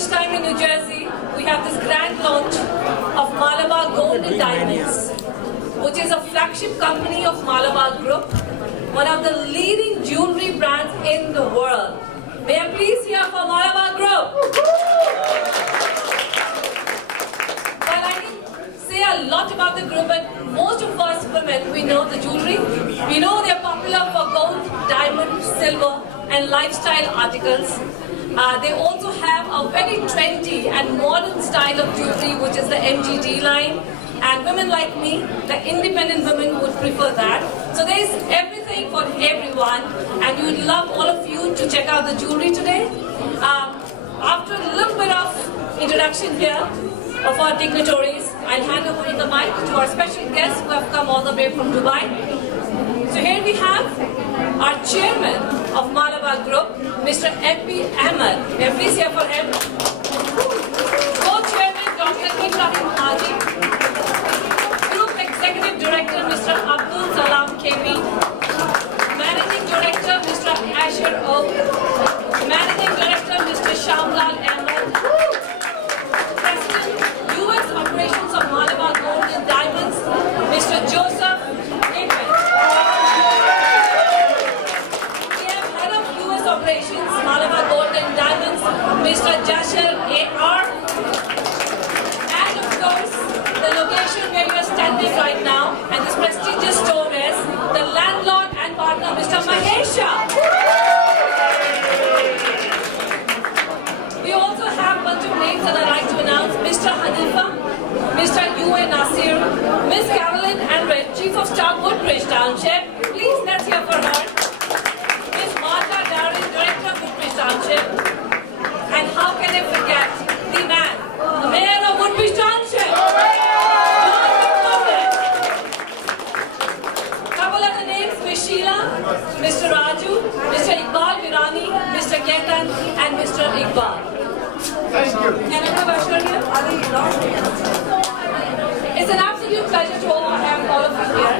first time in New Jersey, we have this grand launch of Malabar Gold and Diamonds, which is a flagship company of Malabar Group, one of the leading jewelry brands in the world. May I please hear for Malabar Group? Well, I can say a lot about the group, but most of us women, we know the jewelry. We know they're popular for gold, diamond, silver, and lifestyle articles. They also have a very trendy and modern style of jewelry, which is the MGD line. And women like me, the independent women, would prefer that. So there is everything for everyone, and we would love all of you to check out the jewelry today. After a little bit of introduction here of our dignitaries, I'll hand over the mic to our special guests who have come all the way from Dubai. So here we have our chairman of Malabar Group, Mr. MP Ahmed. Please here for him. Co-chairman Dr. Ibrahim Haji. Group Executive Director Mr. Abdul Salam KB. Managing Director Mr. Asher O. Managing Director Mr. Shamlal Ahmed. President US Operations of Malabar Gold and Diamonds, Mr. Joseph Nathan. We have Head of US Operations, Malabar Gold and Diamonds, Mr. Jasher A.R. And of course, the location where you are standing right now, and this prestigious store is the landlord and partner, Mr. Mahesha. We also have a bunch of names that I'd like to announce. Mr. Hanifa, Mr. U.A. Nasir, Miss Carolyn Enright, Chief of Staff, Woodbridge Township. Please let's hear for her. Miss Martha Darren, Director of Woodbridge Township. And how can I forget the man, the Mayor of Woodbridge Township? Couple of the names, Miss Sheila, Mr. Raju, Mr. Iqbal Virani, Mr. Ketan, and Mr. Iqbal. Thank you. Can I have Asher here? It's an absolute pleasure to have all of you here.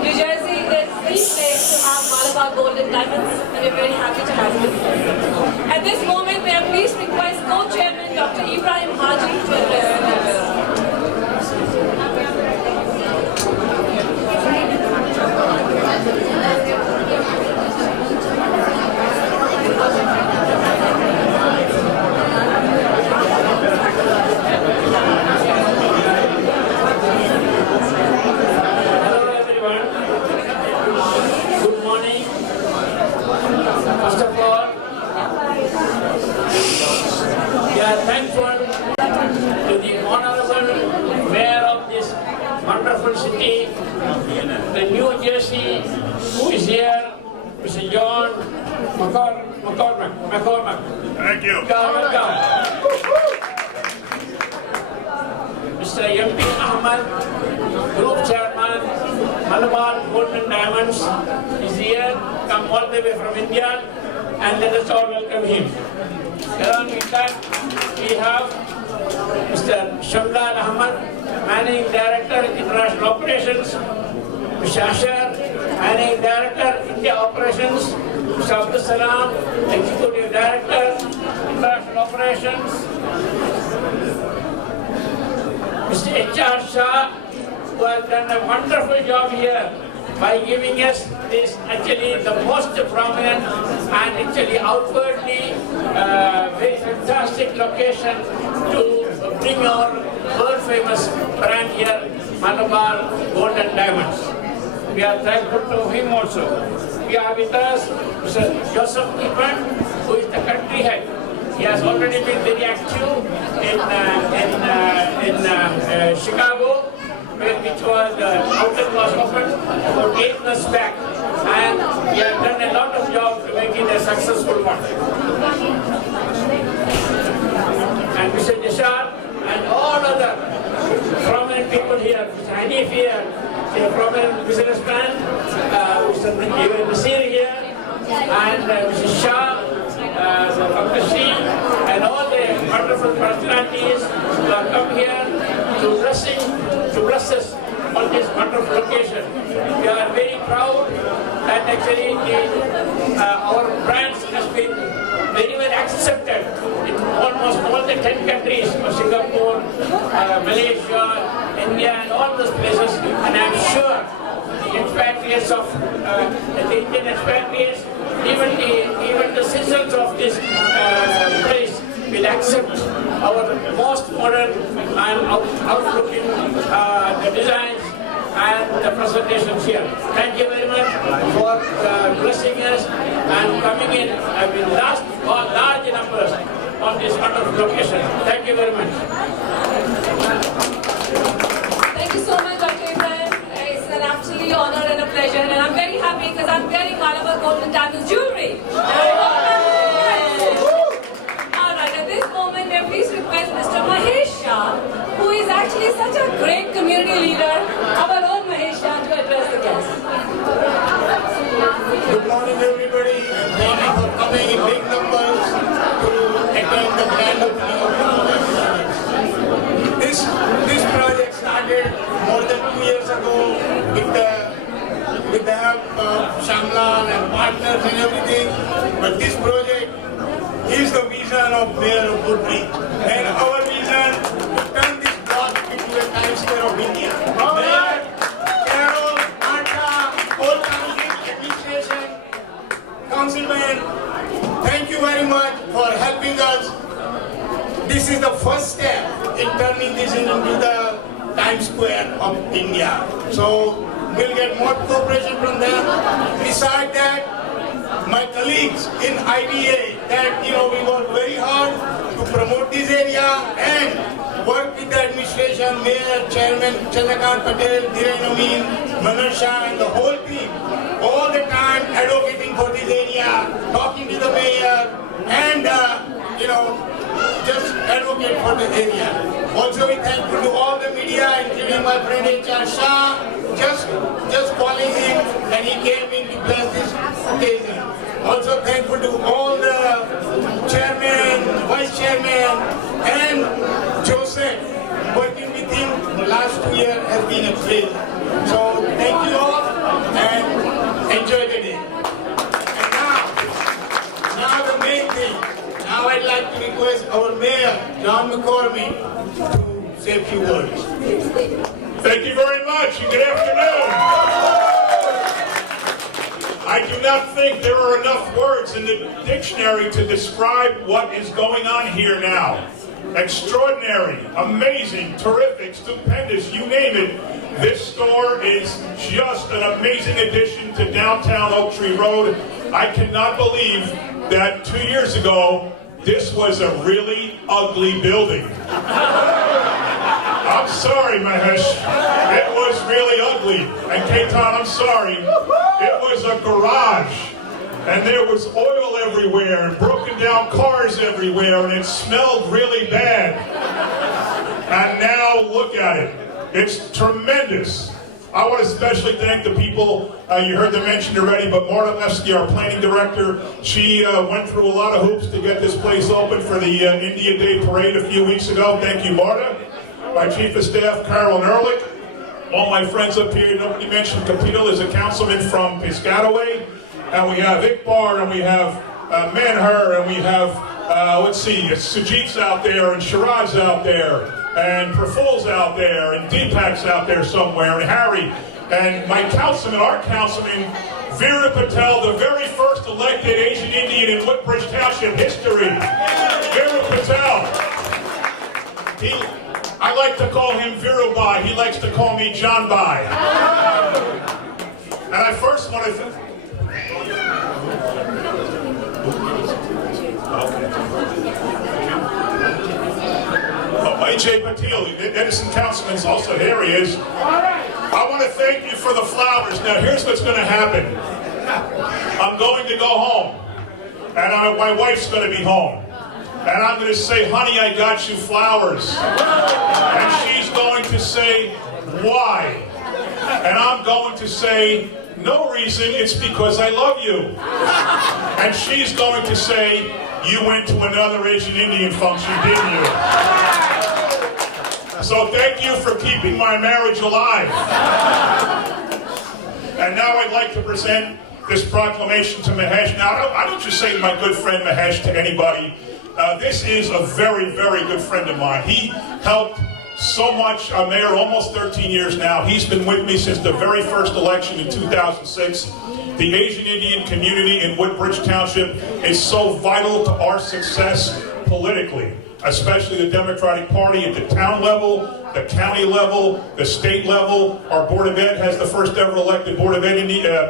New Jersey is the place to have Malabar Gold and Diamonds, and we're very happy to have you. At this moment, may I please request co-chairman Dr. Ibrahim Haji to address the city, the New Jersey is here, Mr. John McCormack. Thank you. Welcome. Mr. MP Ahmed, Group Chairman, Malabar Gold and Diamonds is here, come all the way from India, and let us all welcome him. Along with that, we have Mr. Shamlal Ahmed, Managing Director, International Operations, Mr. Asher, Managing Director, India Operations, Mr. Abdul Salam, Executive Director, International Operations, Mr. H.R. Shah, who has done a wonderful job here by giving us this actually the most prominent and actually outwardly very fantastic location to bring our world famous brand here, Malabar Gold and Diamonds. We are thankful to him also. We have with us Mr. Joseph Nathan, who is the country head. He has already been very active in Chicago, which was the outlet was opened about 8 months back, and he has done a lot of job to make it a successful one. And Mr. Nishad and all other prominent people here, Mr. Hanif here, a prominent businessman, Mr. Nasir here, and Mr. Shah, Dr. Shi, and all the wonderful personalities who have come here to bless us on this wonderful occasion. We are very proud that actually our brands has been very well accepted in almost almost all the 10 countries, Singapore, Malaysia, India, and all those places. And I'm sure the expatriates of the Indian expatriates, even the citizens of this place will accept our most modern and outlooking designs and the presentations here. Thank you very much for blessing us and coming in with large numbers on this wonderful location. Thank you very much. Thank you so much, Dr. Ibrahim. It's an absolute honor and a pleasure, and I'm very happy because I'm wearing Malabar gold and diamond jewelry. Alright, at this moment, may I please request Mr. Mahesh Shah, who is actually such a great community leader, our own Mahesh Shah, to address the guests. Good morning, everybody, and thank you for coming in big numbers to attend the grand opening of the project. This project started more than 2 years ago with the help of Shamlan and partners and everything. But this project is the vision of Mayor of Woodbury, and our vision to turn this block into a Times Square of India. Mayor, Carol, Martha, whole council, administration, councilman, thank you very much for helping us. This is the first step in turning this into the Times Square of India. So we'll get more cooperation from them. Besides that, my colleagues in IBA, that we work very hard to promote this area and work with the administration, Mayor, Chairman Chandrakant Patel, Dhiren Amin, Manoj Shah, and the whole team, all the time advocating for this area, talking to the mayor, and just advocate for the area. Also, we thankful to all the media, including my friend H.R. Shah, just calling him, and he came in to bless this occasion. Also thankful to all the chairman, vice chairman, and Joseph. Working with him the last 2 years has been a thrill. So thank you all and enjoy the day. And now the main thing. Now I'd like to request our mayor, John McCormick, to say a few words. Thank you very much, and good afternoon. I do not think there are enough words in the dictionary to describe what is going on here now. Extraordinary, amazing, terrific, stupendous, you name it. This store is just an amazing addition to downtown Oak Tree Road. I cannot believe that 2 years ago, this was a really ugly building. I'm sorry, Mahesh. It was really ugly. And Ketan, I'm sorry. It was a garage. And there was oil everywhere and broken down cars everywhere, and it smelled really bad. And now look at it. It's tremendous. I want to especially thank the people, you heard them mentioned already, but Marta Levsky, our planning director, she went through a lot of hoops to get this place open for the India Day Parade a few weeks ago. Thank you, Marta. My chief of staff, Carolyn Ehrlich. All my friends up here, nobody mentioned Kapil is a councilman from Piscataway. And we have Iqbar, and we have Manhur, and we have, Sujit's out there, and Shiraz out there, and Praful's out there, and Deepak's out there somewhere, and Harry, and my councilman, our councilman, Veera Patel, the very first elected Asian Indian in Woodbridge Township history. Veera Patel. I like to call him Virubai. He likes to call me John Bai. And I first want to... A.J. Patil, the Edison councilman, is also here. He is. I want to thank you for the flowers. Now, here's what's going to happen. I'm going to go home, and my wife's going to be home. And I'm going to say, honey, I got you flowers. And she's going to say, why? And I'm going to say, no reason, it's because I love you. And she's going to say, you went to another Asian Indian function, didn't you? So thank you for keeping my marriage alive. And now I'd like to present this proclamation to Mahesh. Now, I don't just say my good friend Mahesh to anybody. This is a very, very good friend of mine. He helped so much. I'm mayor almost 13 years now. He's been with me since the very first election in 2006. The Asian Indian community in Woodbridge Township is so vital to our success politically, especially the Democratic Party at the town level, the county level, the state level. Our Board of Ed has the first ever elected Board of Ed,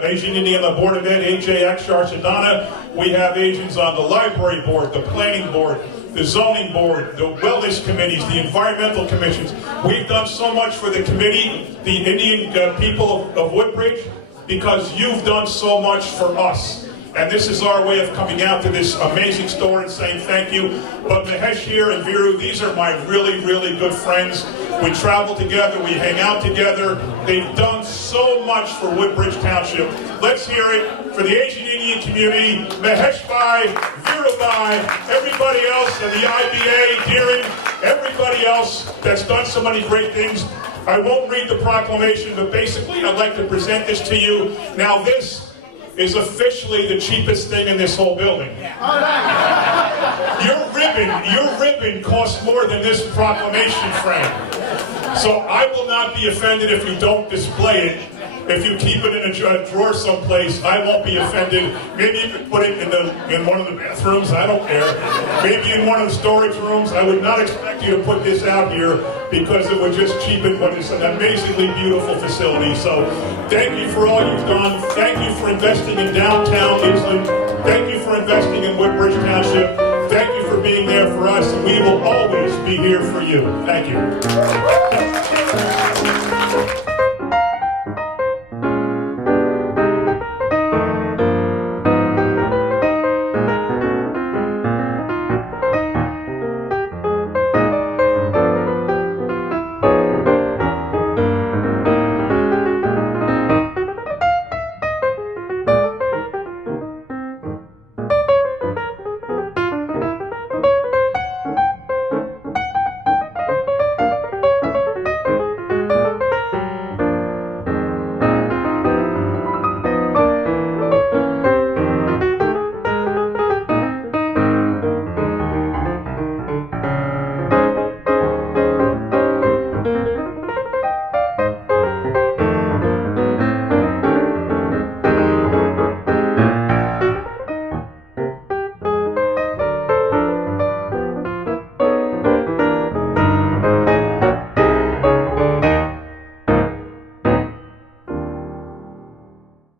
Asian Indian on the Board of Ed, AJ Akshar Sadana. We have Asians on the library board, the planning board, the zoning board, the wellness committees, the environmental commissions. We've done so much for the committee, the Indian people of Woodbridge, because you've done so much for us. And this is our way of coming out to this amazing store and saying thank you. But Mahesh here and Viru, these are my really, really good friends. We travel together, we hang out together. They've done so much for Woodbridge Township. Let's hear it for the Asian Indian community, Mahesh Bhai, Viru Bhai, everybody else, and the IBA, Dhiren, everybody else that's done so many great things. I won't read the proclamation, but basically I'd like to present this to you. Now this is officially the cheapest thing in this whole building. Your ribbon costs more than this proclamation frame. So I will not be offended if you don't display it. If you keep it in a drawer someplace, I won't be offended. Maybe you could put it in one of the bathrooms, I don't care. Maybe in one of the storage rooms. I would not expect you to put this out here because it would just cheapen what is an amazingly beautiful facility. So thank you for all you've done. Thank you for investing in downtown Islip. Thank you for investing in Woodbridge Township. Thank you for being there for us, and we will always be here for you. Thank you.